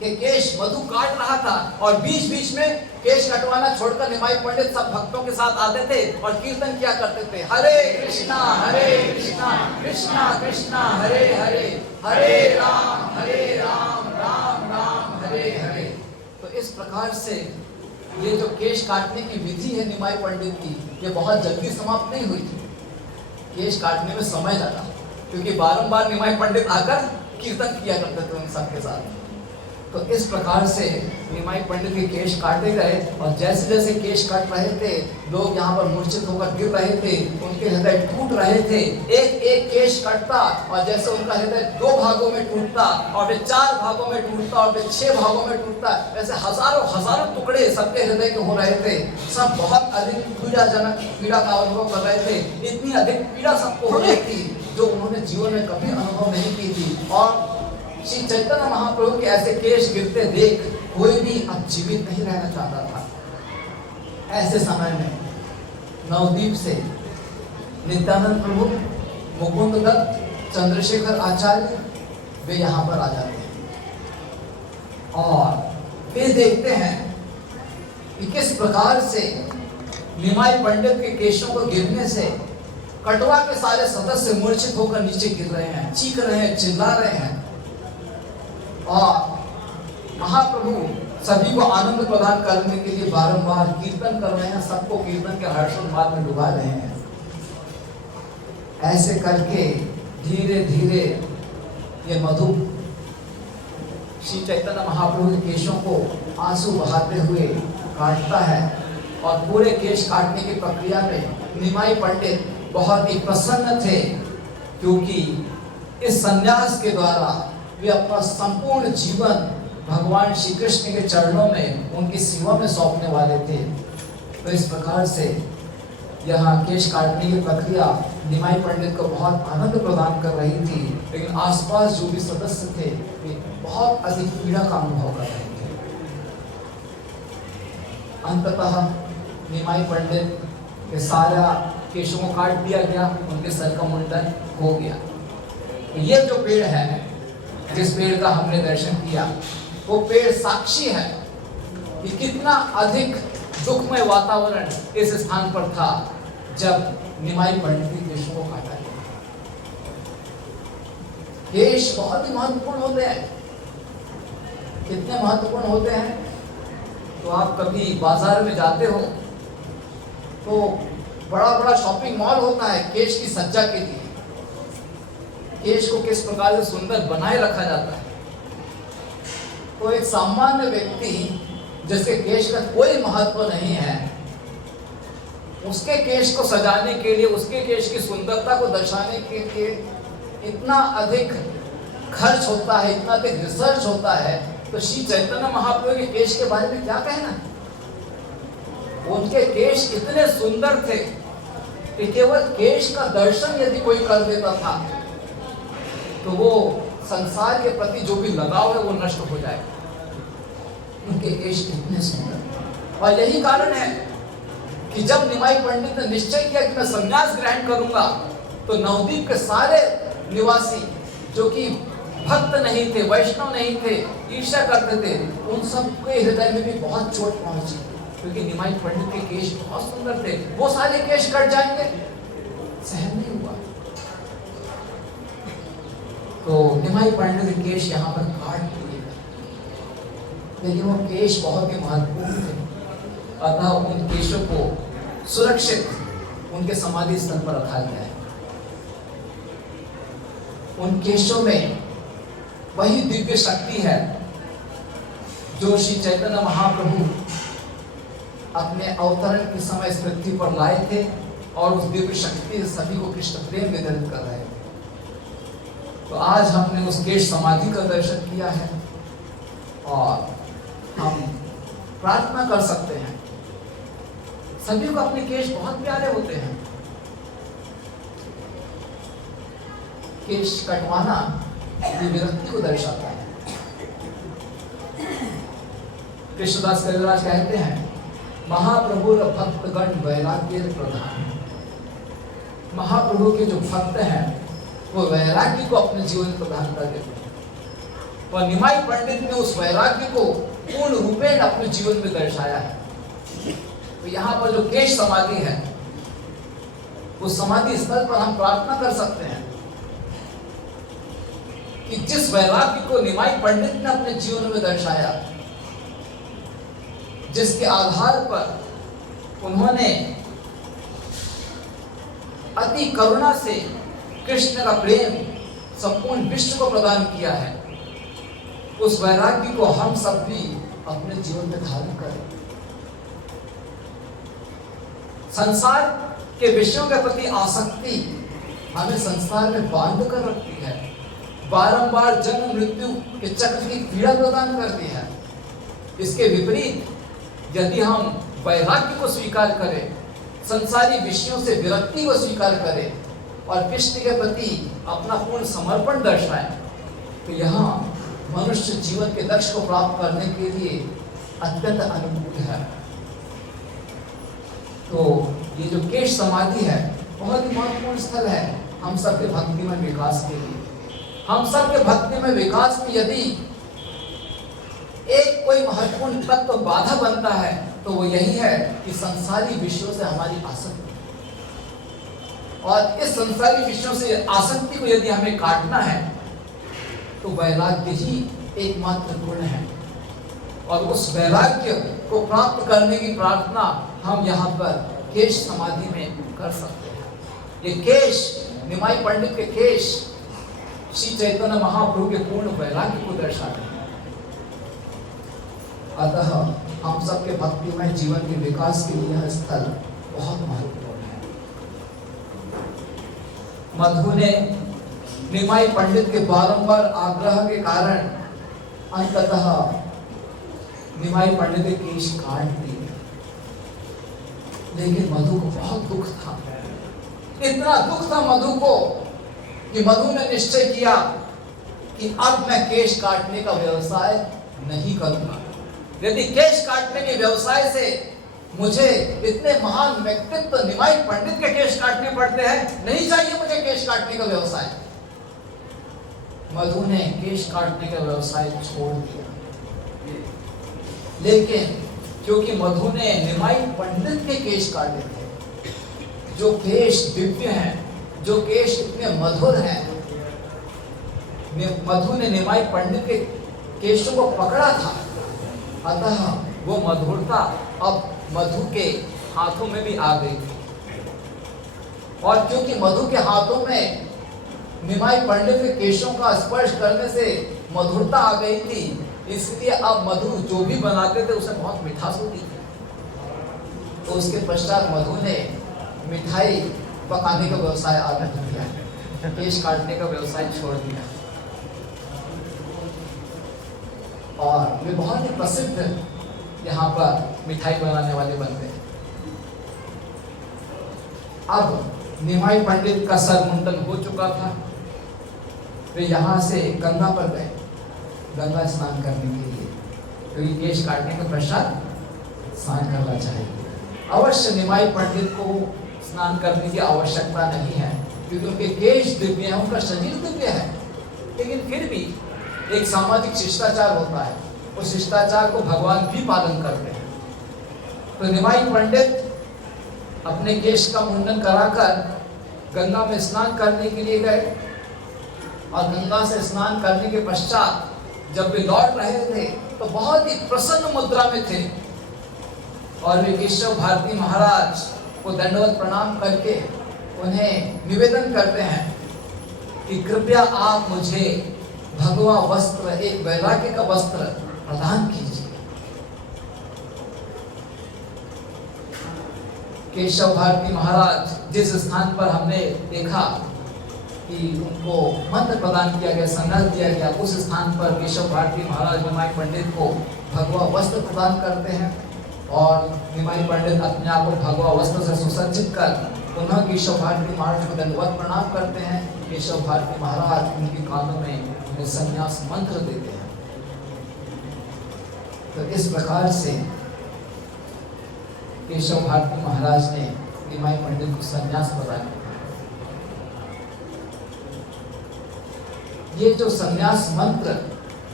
के केश मधु काट रहा था और बीच बीच में केश कटवाना छोड़कर निमाई पंडित सब भक्तों के साथ आते थे और कीर्तन किया करते थे। हरे कृष्णा कृष्णा कृष्णा हरे हरे, हरे राम राम राम हरे हरे। तो इस प्रकार से ये जो केश काटने की विधि है निमाई पंडित की, ये बहुत जल्दी समाप्त नहीं हुई थी। केश काटने में समय लगा, क्योंकि बारंबार निमाई पंडित आकर कीर्तन किया करते थे उन सबके साथ। तो इस प्रकार से निमाई पंडित के केश काटे गए और जैसे जैसे केश काट रहे थे, लोग यहाँ पर मूर्छित होकर गिर रहे थे, उनके हृदय टूट रहे थे। एक एक केश कटता और जैसे उनका हृदय 2 भागों में टूटता और फिर 4 भागों में टूटता और फिर 6 भागों में टूटता, वैसे हजारों टुकड़े सबके हृदय के हो रहे थे। सब बहुत अधिक पीड़ा का अनुभव कर रहे थे। इतनी अधिक पीड़ा सबको हो रही थी जो उन्होंने जीवन में कभी अनुभव नहीं की थी। और श्री चैतन्य महाप्रभु के ऐसे केश गिरते देख कोई भी अब जीवित नहीं रहना चाहता था। ऐसे समय में नवद्वीप से नित्यानंद प्रभु, मुकुंद दत्त, चंद्रशेखर आचार्य वे यहाँ पर आ जाते हैं और वे देखते हैं कि किस प्रकार से निमाई पंडित के केशों को गिरने से कटवा के सारे सदस्य मूर्छित होकर नीचे गिर रहे हैं, चीख रहे हैं, चिल्ला रहे हैं। और महाप्रभु सभी को आनंद प्रदान करने के लिए बारंबार कीर्तन कर रहे हैं, सबको कीर्तन के हर्षोन्माद में डुबा रहे हैं। ऐसे करके धीरे धीरे ये मधु श्री चैतन्य महाप्रभु के केशों को आंसू बहाते हुए काटता है। और पूरे केश काटने की प्रक्रिया में निमाई पंडित बहुत ही प्रसन्न थे, क्योंकि इस संन्यास के द्वारा वे अपना संपूर्ण जीवन भगवान श्री कृष्ण के चरणों में उनकी सेवा में सौंपने वाले थे। तो इस प्रकार से यहाँ केश काटने की प्रक्रिया निमाई पंडित को बहुत आनंद प्रदान कर रही थी, लेकिन आसपास जो भी सदस्य थे वे बहुत अधिक पीड़ा का अनुभव कर रहे थे। अंततः निमाई पंडित के सारा केशों को काट दिया गया, उनके सर का मुंडन हो गया। ये जो पेड़ है, जिस पेड़ का हमने दर्शन किया, वो पेड़ साक्षी है कि कितना अधिक दुखमय वातावरण इस स्थान पर था जब निमाई पंडित के केशों को काटा गया। केश बहुत ही महत्वपूर्ण होते हैं। कितने महत्वपूर्ण होते हैं, तो आप कभी बाजार में जाते हो तो बड़ा बड़ा शॉपिंग मॉल होता है केश की सज्जा के लिए। केश को किस प्रकार से सुंदर बनाए रखा जाता है। तो एक सामान्य व्यक्ति जिसके केश का कोई महत्व नहीं है, उसके केश को सजाने के लिए, उसके केश की सुंदरता को दर्शाने के लिए इतना अधिक खर्च होता है, इतना अधिक रिसर्च होता है। तो श्री चैतन्य महाप्रभु के केश के बारे में क्या कहना। उनके केश इतने सुंदर थे कि केवल केश का दर्शन यदि कोई कर देता था तो वो संसार के प्रति जो भी लगाव है वो नष्ट हो जाए। उनके केश इतने सुंदर, और यही कारण है कि जब निमाई पंडित ने निश्चय किया कि मैं संन्यास ग्रहण करूंगा, तो नवद्वीप के सारे निवासी जो कि भक्त नहीं थे, वैष्णव नहीं थे, ईर्ष्या करते थे, उन सब के हृदय में भी बहुत चोट पहुंची, क्योंकि निमाई पंडित के केश बहुत सुंदर थे। वो सारे केश कट जाएंगे, सहन नहीं हुआ। तो निमाई पंडित के केश यहाँ पर काट दिए, लेकिन वो केश बहुत ही महत्वपूर्ण थे। अतः उन केशों को सुरक्षित उनके समाधि स्थल पर रखा गया है। उन केशों में वही दिव्य शक्ति है जो श्री चैतन्य महाप्रभु अपने अवतरण के समय इस पृथ्वी पर लाए थे, और उस दिव्य शक्ति से सभी को कृष्ण प्रेम वितरित कर रहे हैं। तो आज हमने उस केश समाधि का दर्शन किया है, और हम प्रार्थना कर सकते हैं। सभी को अपने केश बहुत प्यारे होते हैं। केश कटवाना ये विरक्ति को दर्शाता है। कृष्णदास कविराज कहते हैं, महाप्रभु भक्तगण वैराग्य प्रधान। महाप्रभु के जो भक्त हैं वो वैराग्य को अपने जीवन में प्रधानता देते हैं, और निमाई पंडित ने उस वैराग्य को पूर्ण रूपेण अपने जीवन में दर्शाया है। तो यहाँ पर जो केश समाधि है, उस समाधि स्थल पर हम प्रार्थना कर सकते हैं कि जिस वैराग्य को निमाई पंडित ने अपने जीवन में दर्शाया, जिसके आधार पर उन्होंने अति करुणा से कृष्ण का प्रेम संपूर्ण विश्व को प्रदान किया है, उस वैराग्य को हम सब भी अपने जीवन में धारण करें। संसार के विषयों के प्रति आसक्ति हमें संसार में बांध कर रखती है, बारंबार जन्म मृत्यु के चक्र की पीड़ा प्रदान करती है। इसके विपरीत यदि हम वैराग्य को स्वीकार करें, संसारी विषयों से विरक्ति को स्वीकार करें, और कृष्ण के प्रति अपना पूर्ण समर्पण दर्शाएं, तो यहाँ मनुष्य जीवन के लक्ष्य को प्राप्त करने के लिए अत्यंत अनुकूल है। तो ये जो केश समाधि है बहुत ही महत्वपूर्ण स्थल है हम सबके भक्ति में विकास के लिए। हम सबके भक्ति में विकास में यदि एक कोई महत्वपूर्ण तत्व बाधा बनता है तो वो यही है कि संसारी विषयों से हमारी आसक्ति, और इस संसारी विषयों से आसक्ति को यदि हमें काटना है तो वैराग्य ही एकमात्र गुण है, और उस वैराग्य को प्राप्त करने की प्रार्थना हम यहाँ पर केश समाधि में कर सकते हैं। ये केश, निमाई पंडित के केश श्री चैतन्य महाप्रभु के पूर्ण वैराग्य को दर्शाते हैं। अतः हम सबके भक्तिमय जीवन के विकास के लिए यह स्थल बहुत महत्वपूर्ण है। मधु ने निमाई पंडित के बारंबार आग्रह के कारण अंततः निमाई पंडित के केश काट दिए, लेकिन मधु को बहुत दुख था। इतना दुख था मधु को कि मधु ने निश्चय किया कि अब मैं केश काटने का व्यवसाय नहीं करूंगा। यदि केश काटने के व्यवसाय से मुझे इतने महान व्यक्तित्व निमाई पंडित के केश काटने पड़ते हैं, नहीं चाहिए मुझे केश काटने का व्यवसाय। मधु ने केश काटने का व्यवसाय छोड़ दिया, लेकिन क्योंकि मधु ने निमाई पंडित के केश काटे थे, जो केश दिव्य हैं, जो केश इतने मधुर हैं, मधु ने निमाई पंडित के केशों को पकड़ा था, अतः वो मधुरता अब मधु के हाथों में भी आ गई थी। और क्योंकि मधु के हाथों में निमाई पंडित के केशों का स्पर्श करने से मधुरता आ गई थी, इसलिए अब मधु जो भी बनाते थे उसमें बहुत मिठास होती थी। तो उसके पश्चात मधु ने मिठाई पकाने का व्यवसाय आरंभ किया, केश काटने का व्यवसाय छोड़ दिया, और वे बहुत ही प्रसिद्ध यहाँ पर मिठाई बनाने वाले बनते हैं। अब निमाई पंडित का सर मुंडन हो चुका था, वे यहाँ से गंगा पर गए, गंगा स्नान करने के लिए, क्योंकि केश काटने के पश्चात स्नान करना चाहिए। अवश्य निमाई पंडित को स्नान करने की आवश्यकता नहीं है, क्योंकि उनके केश दिव्य है, उनका शरीर दिव्य है, लेकिन फिर भी एक सामाजिक शिष्टाचार होता है, उस शिष्टाचार को भगवान भी पालन करते हैं। तो निमाई पंडित अपने केश का मुंडन कराकर गंगा में स्नान करने के लिए गए, और गंगा से स्नान करने के पश्चात जब वे लौट रहे थे तो बहुत ही प्रसन्न मुद्रा में थे, और वे केशव भारती महाराज को दंडवत प्रणाम करके उन्हें निवेदन करते हैं कि कृपया आप मुझे भगवा वस्त्र, एक वैराग्य का वस्त्र प्रदान कीजिए। केशव भारती महाराज जिस स्थान पर हमने देखा कि उनको मंत्र प्रदान किया गया, संन्यास दिया गया, उस स्थान पर केशव भारती महाराज निमाई पंडित को भगवा वस्त्र प्रदान करते हैं, और निमाई पंडित अपने आप को भगवा वस्त्र से सुसज्जित कर पुनः केशव भारती महाराज को दंडवत प्रणाम करते हैं। केशव भारती महाराज उनके कानों में उन्हें संन्यास मंत्र देते हैं। तो इस प्रकार से केशव भारती महाराज ने निमाई पंडित को संन्यास प्रदान किया। ये जो संन्यास मंत्र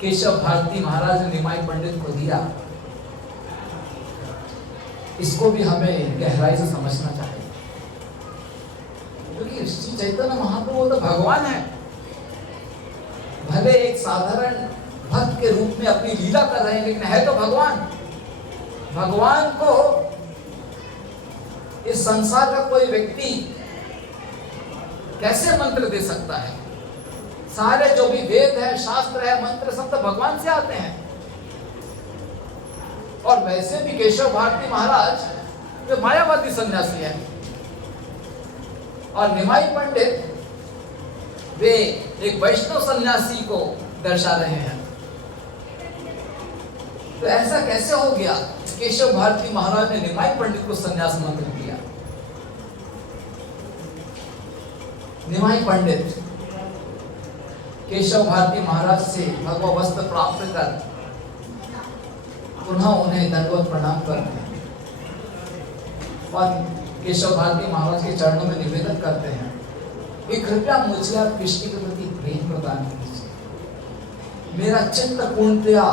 केशव भारती महाराज ने निमाई पंडित को दिया, इसको भी हमें गहराई से समझना चाहिए, क्योंकि श्री चैतन्य महाप्रभु तो भगवान है, भले एक साधारण भक्त के रूप में अपनी लीला कर रहे हैं, लेकिन है तो भगवान। भगवान को इस संसार का कोई व्यक्ति कैसे मंत्र दे सकता है? सारे जो भी वेद है, शास्त्र है, मंत्र, सब तो भगवान से आते हैं। और वैसे भी केशव भारती महाराज जो मायावादी सन्यासी है, और निमाई पंडित वे एक वैष्णव सन्यासी को दर्शा रहे हैं। तो ऐसा कैसे हो गया? केशव भारती महाराज ने निमाई पंडित को सन्यास मंत्र दिया। निमाई पंडित केशव भारती महाराज से भगवा वस्त्र प्राप्त कर पुनः उन्हें दंडवत प्रणाम करते हैं, और केशव भारती महाराज के चरणों में निवेदन करते हैं कि कृपया मुझे आप कृष्ण के प्रति प्रेम प्रदान कीजिए, मेरा चित्त पूर्णतया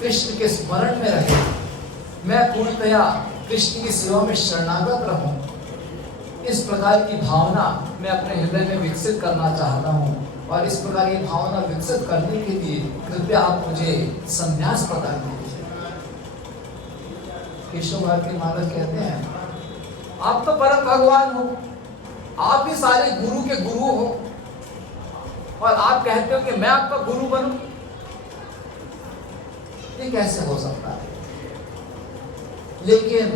कृष्ण के स्मरण में रहे, मैं पूर्णतया कृष्ण की सेवा में शरणागत रहूं। इस प्रकार की भावना मैं अपने हृदय में विकसित करना चाहता हूं, और इस प्रकार की भावना विकसित करने के लिए कृपया आप मुझे संन्यास प्रदान कीजिए। केशव भारती महाराज कहते हैं, आप तो परम भगवान हो, आप ही सारे गुरु के गुरु हो, और आप कहते हो कि मैं आपका गुरु बनूं? ये कैसे हो सकता है? लेकिन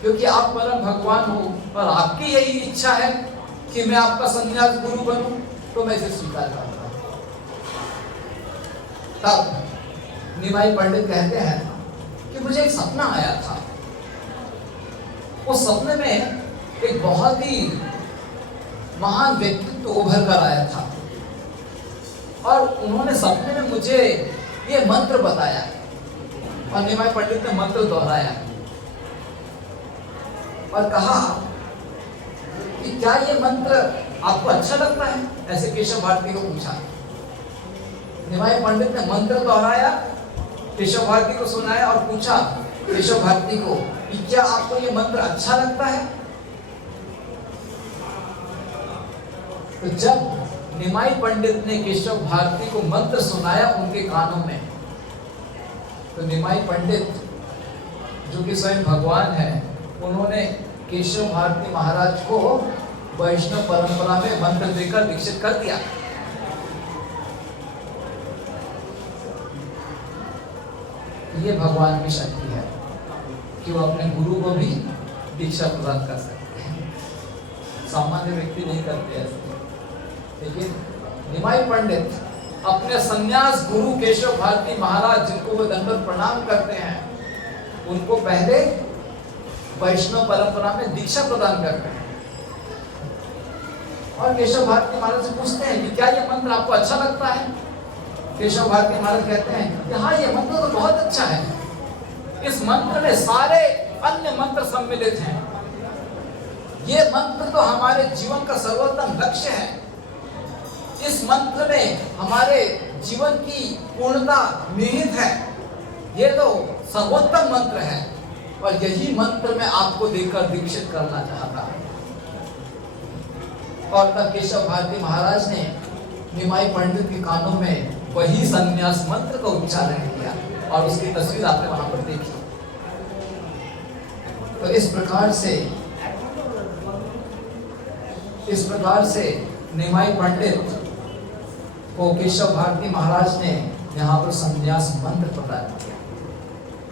क्योंकि आप परम भगवान हो और आपकी यही इच्छा है कि मैं आपका संन्यास गुरु बनूं, तो मैं इसे स्वीकार करता हूं। तब निमाई पंडित कहते हैं कि मुझे एक सपना आया था। उस सपने में एक बहुत ही महान व्यक्तित्व उभर कर आया था, और उन्होंने सपने में मुझे ये मंत्र बताया, और निमाई पंडित ने मंत्र दोहराया और कहा कि क्या ये मंत्र आपको अच्छा लगता है? ऐसे केशव भारती को पूछा। निमाई पंडित ने मंत्र दोहराया, केशव भारती को सुनाया, और पूछा केशव भारती को कि क्या आपको ये मंत्र अच्छा लगता है? तो जब निमाई पंडित ने केशव भारती को मंत्र सुनाया उनके कानों में, तो निमाई पंडित जो कि स्वयं भगवान है, उन्होंने केशव भारती महाराज को वैष्णव परंपरा में मंत्र देकर दीक्षित कर दिया। ये भगवान की शक्ति है कि वो अपने गुरु को भी दीक्षा प्रदान कर सकते हैं। सामान्य व्यक्ति नहीं करते ऐसे। लेकिन निमाई पंडित अपने संन्यास गुरु केशव भारती महाराज, जिनको वो दंडवत प्रणाम करते हैं, उनको पहले वैष्णव परंपरा में दीक्षा प्रदान करते हैं। और केशव भारती महाराज से पूछते हैं कि क्या ये मंत्र आपको अच्छा लगता है? केशव भारती महाराज कहते हैं कि हाँ, ये मंत्र तो बहुत अच्छा है। इस मंत्र में सारे अन्य मंत्र सम्मिलित हैं। ये मंत्र तो हमारे जीवन का सर्वोत्तम लक्ष्य है। इस मंत्र में हमारे जीवन की पूर्णता निहित है। ये तो सर्वोत्तम मंत्र है और यही मंत्र मैं आपको देकर दीक्षित करना चाहता हूँ। और तब केशव भारती महाराज ने निमाई पंडित के कानों में वही संन्यास मंत्र का उच्चारण किया और उसकी तस्वीर आपने वहां पर देखी। तो इस प्रकार से निमाई पंडित को केशव भारती महाराज ने यहाँ पर संन्यास मंत्र प्रदान किया।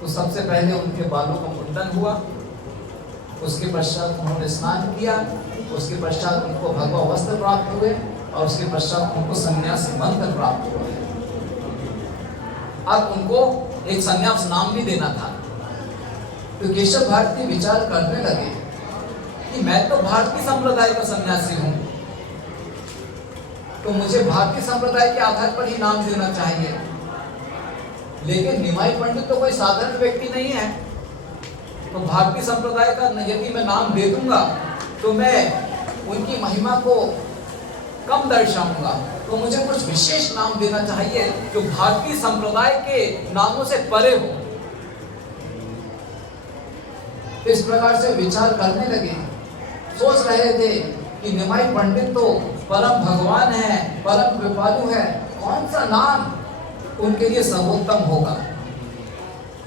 तो सबसे पहले उनके बालों का मुंडन हुआ, उसके पश्चात उन्होंने स्नान किया, उसके पश्चात उनको भगवा वस्त्र प्राप्त हुए और उसके पश्चात उनको संन्यास मंत्र प्राप्त हुआ। अब उनको एक संन्यास नाम भी देना था। तो केशव भारती विचार करने लगे कि मैं तो भारतीय संप्रदाय का सन्यासी हूँ, तो मुझे भारतीय संप्रदाय के आधार पर ही नाम देना चाहिए। लेकिन निमाई पंडित तो कोई साधारण व्यक्ति नहीं है, तो भारतीय संप्रदाय का यदि मैं नाम दे दूंगा तो मैं उनकी महिमा को कम दर्शाऊंगा। तो मुझे कुछ विशेष नाम देना चाहिए जो भारतीय संप्रदाय के नामों से परे हो। इस प्रकार से विचार करने लगे, सोच रहे थे कि निमाई पंडित तो परम भगवान है, परम कृपालु है, कौन सा नाम उनके लिए सर्वोत्तम होगा।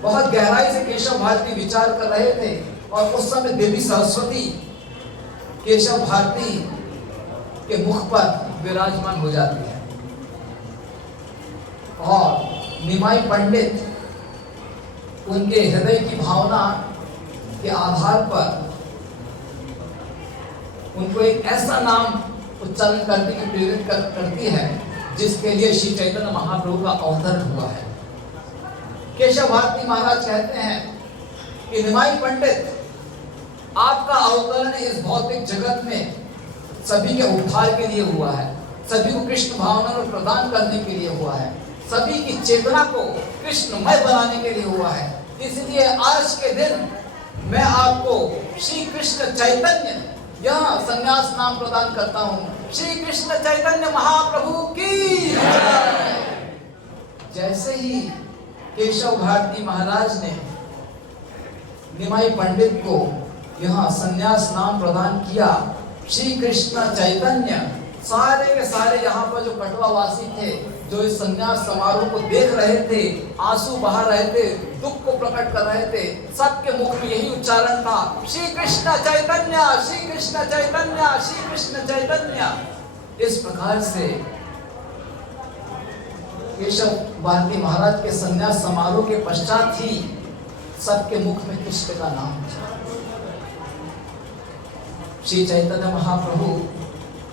बहुत गहराई से केशव भारती विचार कर रहे थे और उस समय देवी सरस्वती केशव भारती के मुख पर विराजमान हो जाती है और निमाई पंडित उनके हृदय की भावना के आधार पर उनको एक ऐसा नाम उच्चारण करने की प्रेरित करती है जिसके लिए श्री चैतन्य महाप्रभु का अवतरण हुआ है। केशव भारती महाराज कहते हैं कि निमाई पंडित, आपका अवतरण इस भौतिक जगत में सभी के उद्धार के लिए हुआ है, सभी को कृष्ण भावना को प्रदान करने के लिए हुआ है, सभी की चेतना को कृष्णमय बनाने के लिए हुआ है। इसलिए आज के दिन मैं आपको श्री कृष्ण चैतन्य यह संन्यास नाम प्रदान करता हूँ। श्री कृष्ण चैतन्य महाप्रभु की जय। जैसे ही केशव भारती महाराज ने निमाई पंडित को यह संन्यास नाम प्रदान किया, श्री कृष्ण चैतन्य, सारे के सारे यहाँ पर जो कटवावासी थे, जो इस संन्यास समारोह को देख रहे थे, आंसू बहा रहे थे, दुख को प्रकट कर रहे थे, सबके मुख में यही उच्चारण था, श्री कृष्ण चैतन्य, श्री कृष्ण चैतन्य, श्री कृष्ण चैतन्य। इस प्रकार से केशव भारती महाराज के संन्यास समारोह के पश्चात ही सबके मुख में कृष्ण का नाम था। श्री चैतन्य महाप्रभु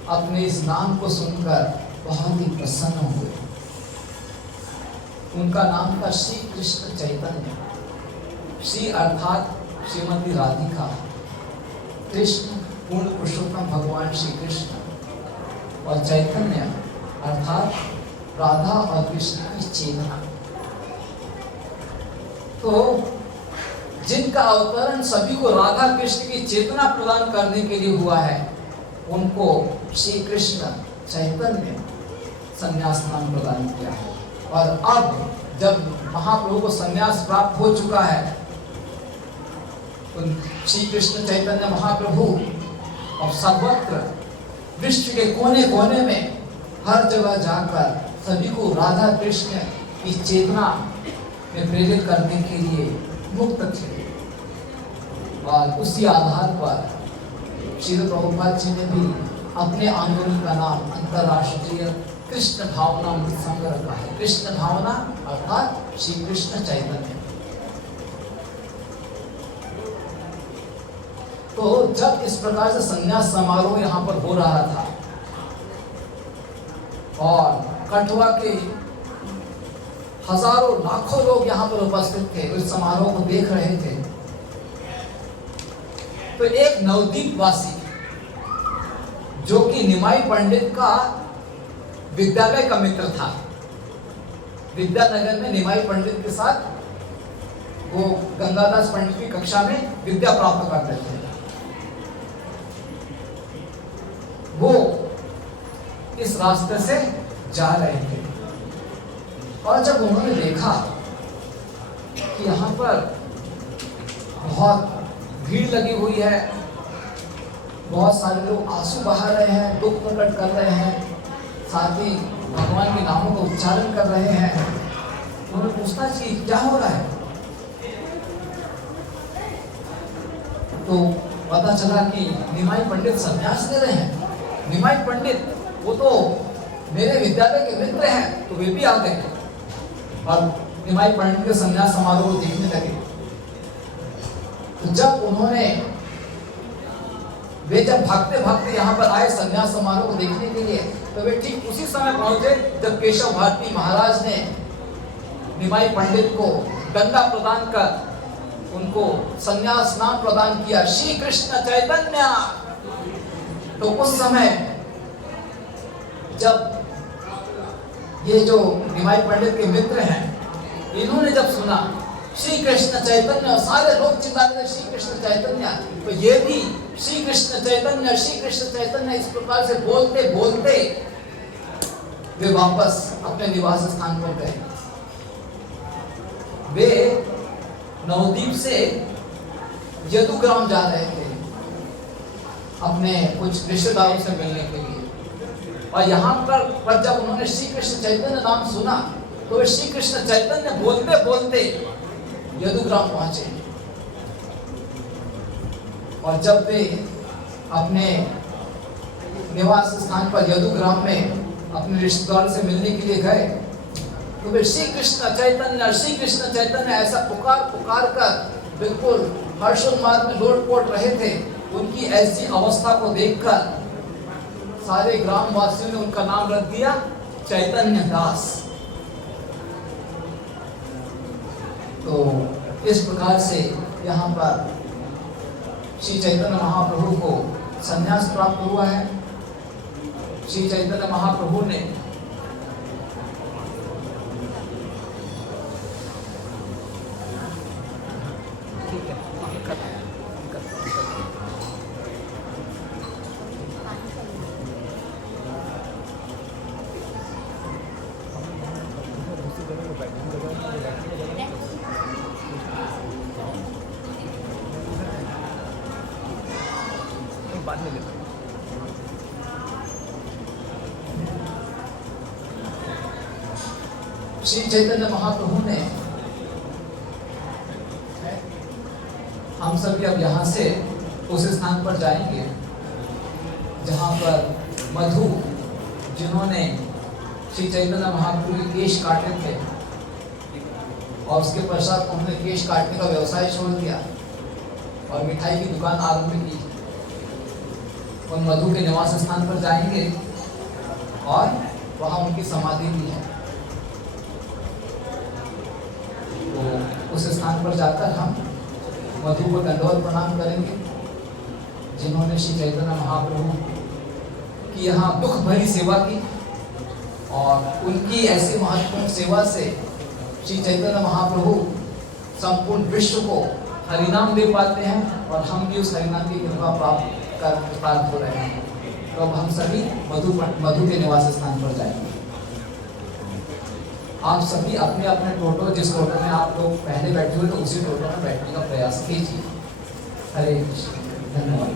अपने इस नाम को सुनकर बहुत ही प्रसन्न हुए। उनका नाम था श्री कृष्ण चैतन्य। श्री अर्थात श्रीमती राधिका, कृष्ण पूर्ण पुरुषोत्तम भगवान श्री कृष्ण, और चैतन्य अर्थात राधा और कृष्ण की चेतना। तो जिनका अवतरण सभी को राधा कृष्ण की चेतना प्रदान करने के लिए हुआ है, उनको श्री कृष्ण चैतन्य संन्यास नाम प्रदान किया है। और अब जब महाप्रभु को संन्यास प्राप्त हो चुका है, तो श्री कृष्ण चैतन्य महाप्रभु अब सर्वत्र विश्व के कोने कोने में हर जगह जाकर सभी को राधा कृष्ण की चेतना में प्रेरित करने के लिए मुक्त थे। और उसी आधार पर श्रील प्रभुपाद जी ने भी अपने आंदोलन का नाम अंतरराष्ट्रीय कृष्ण भावना अमृत संघ रखा है। कृष्ण भावना अर्थात श्री कृष्ण चैतन्य। तो जब इस प्रकार से संन्यास समारोह यहाँ पर हो रहा था और कठुआ के हजारों लाखों लोग यहाँ पर उपस्थित थे, इस समारोह को देख रहे थे, तो एक नवद्वीप वासी जो कि निमाई पंडित का विद्यालय का मित्र था, विद्यानगर में निमाई पंडित के साथ वो गंगादास पंडित की कक्षा में विद्या प्राप्त करते थे। वो इस रास्ते से जा रहे थे और जब उन्होंने देखा कि यहाँ पर बहुत भीड़ लगी हुई है, बहुत सारे लोग आंसू बहा रहे हैं, दुख प्रकट कर रहे हैं, साथ ही भगवान के नामों का उच्चारण कर रहे हैं, उन्होंने पूछना चाहिए क्या हो रहा है। तो पता चला कि निमाई पंडित संन्यास ले रहे हैं। निमाई पंडित वो तो मेरे विद्यालय के मित्र हैं, तो वे भी आ गए और निमाई पंडित के संन्यास समारोह को देखने लगे। तो जब उन्होंने वे जब भागते भागते यहाँ पर आए संन्यास समारोह को देखने के लिए, तो वे ठीक उसी समय पहुंचे जब केशव भारती महाराज ने निमाई पंडित को दंडा प्रदान कर उनको संन्यास नाम प्रदान किया, श्री कृष्ण चैतन्य। तो उस समय जब ये जो निमाई पंडित के मित्र हैं, इन्होंने जब सुना श्री कृष्ण चैतन्य और सारे लोग चिल्लाते थे श्री कृष्ण चैतन्य, तो ये भी श्री कृष्ण चैतन्य श्री कृष्ण चैतन्य इस प्रकार से बोलते बोलते वे वापस अपने निवास स्थान पर गए। वे नवद्वीप से यदुग्राम जा रहे थे अपने कुछ रिश्तेदारों से मिलने के लिए, और यहाँ पर जब उन्होंने श्री कृष्ण चैतन्य नाम सुना तो वे श्री कृष्ण चैतन्य बोलते बोलते यदुग्राम पहुंचे। और जब वे अपने निवास स्थान पर यदुग्राम में अपने रिश्तेदारों से मिलने के लिए गए, तो वे श्री कृष्ण चैतन्य ऐसा पुकार पुकार कर बिल्कुल हर्षोन्माद में लोटपोट रहे थे। उनकी ऐसी अवस्था को देखकर सारे ग्रामवासियों ने उनका नाम रख दिया चैतन्य दास। तो इस प्रकार से यहाँ पर श्री चैतन्य महाप्रभु को संन्यास प्राप्त हुआ है। श्री चैतन्य महाप्रभु ने श्री चैतन्य महाप्रभु ने हम सभी अब यहाँ से उस स्थान पर जाएंगे जहाँ पर मधु, जिन्होंने श्री चैतन्य महाप्रभु के केश काटे थे और उसके पश्चात उन्होंने केश काटने का व्यवसाय छोड़ दिया और मिठाई की दुकान आरंभ की, उन मधु के निवास स्थान पर जाएंगे और वहाँ उनकी समाधि भी है। तो उस स्थान पर जाकर हम मधु को दंडवत प्रणाम करेंगे, जिन्होंने श्री चैतन्य महाप्रभु की यहाँ दुख भरी सेवा की, और उनकी ऐसी महत्वपूर्ण सेवा से श्री चैतन्य महाप्रभु संपूर्ण विश्व को हरिनाम दे पाते हैं और हम भी उस हरिनाम की कृपा प्राप्त हो रहे हैं। तो अब हम सभी मधु के निवास स्थान पर जाएंगे। आप सभी अपने अपने टोटो, जिस टोटो में आप लोग पहले बैठे हुए तो उसी टोटो में बैठने का प्रयास कीजिए। हरे कृष्ण, धन्यवाद।